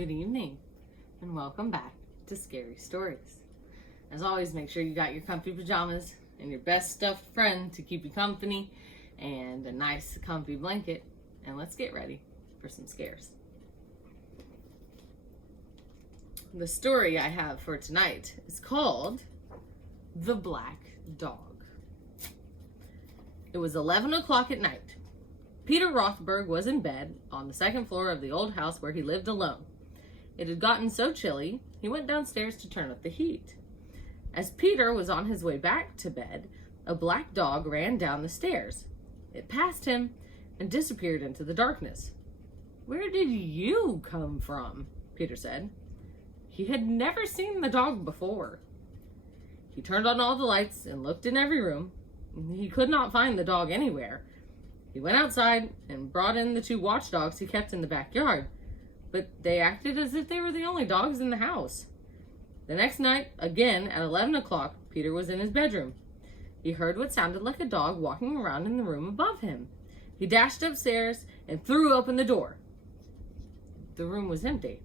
Good evening, and welcome back to Scary Stories. As always, make sure you got your comfy pajamas and your best stuffed friend to keep you company and a nice comfy blanket, and let's get ready for some scares. The story I have for tonight is called The Black Dog. It was 11 o'clock at night. Peter Rothberg was in bed on the second floor of the old house where he lived alone. It had gotten so chilly, he went downstairs to turn up the heat. As Peter was on his way back to bed, a black dog ran down the stairs. It passed him and disappeared into the darkness. "Where did you come from?" Peter said. He had never seen the dog before. He turned on all the lights and looked in every room. He could not find the dog anywhere. He went outside and brought in the 2 watchdogs he kept in the backyard, but they acted as if they were the only dogs in the house. The next night, again at 11 o'clock, Peter was in his bedroom. He heard what sounded like a dog walking around in the room above him. He dashed upstairs and threw open the door. The room was empty.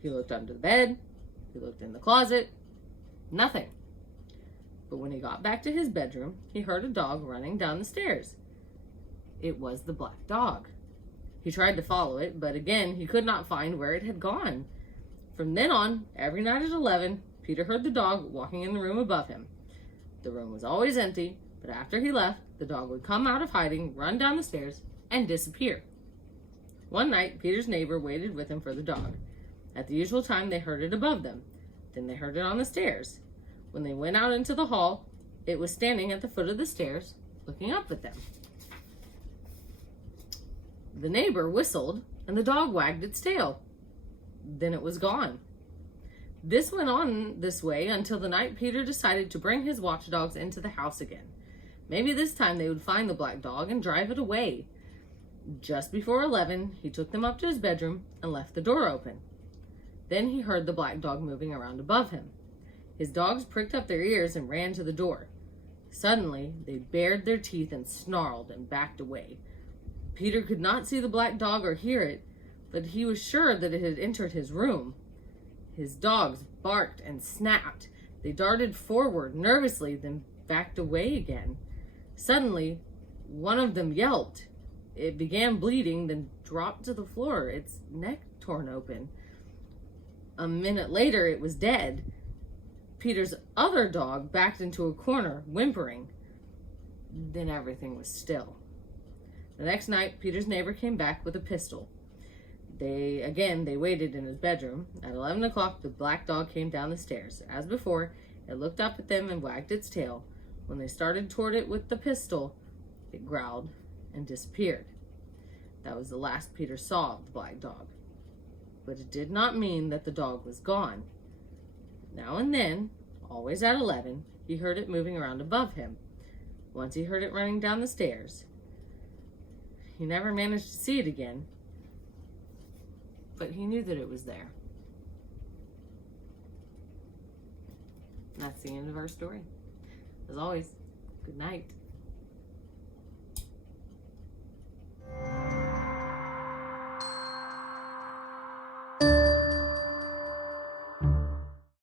He looked under the bed. He looked in the closet. Nothing. But when he got back to his bedroom, he heard a dog running down the stairs. It was the black dog. He tried to follow it, but again, he could not find where it had gone. From then on, every night at 11, Peter heard the dog walking in the room above him. The room was always empty, but after he left, the dog would come out of hiding, run down the stairs, and disappear. One night, Peter's neighbor waited with him for the dog. At the usual time, they heard it above them. Then they heard it on the stairs. When they went out into the hall, it was standing at the foot of the stairs, looking up at them. The neighbor whistled, and the dog wagged its tail. Then it was gone. This went on this way until the night Peter decided to bring his watchdogs into the house again. Maybe this time they would find the black dog and drive it away. Just before 11, he took them up to his bedroom and left the door open. Then he heard the black dog moving around above him. His dogs pricked up their ears and ran to the door. Suddenly, they bared their teeth and snarled and backed away. Peter could not see the black dog or hear it, but he was sure that it had entered his room. His dogs barked and snapped. They darted forward nervously, then backed away again. Suddenly, one of them yelped. It began bleeding, then dropped to the floor, its neck torn open. A minute later, it was dead. Peter's other dog backed into a corner, whimpering. Then everything was still. The next night, Peter's neighbor came back with a pistol. They waited in his bedroom. At 11 o'clock, the black dog came down the stairs. As before, it looked up at them and wagged its tail. When they started toward it with the pistol, it growled and disappeared. That was the last Peter saw of the black dog. But it did not mean that the dog was gone. Now and then, always at 11, he heard it moving around above him. Once he heard it running down the stairs. He never managed to see it again, but he knew that it was there. And that's the end of our story. As always, good night.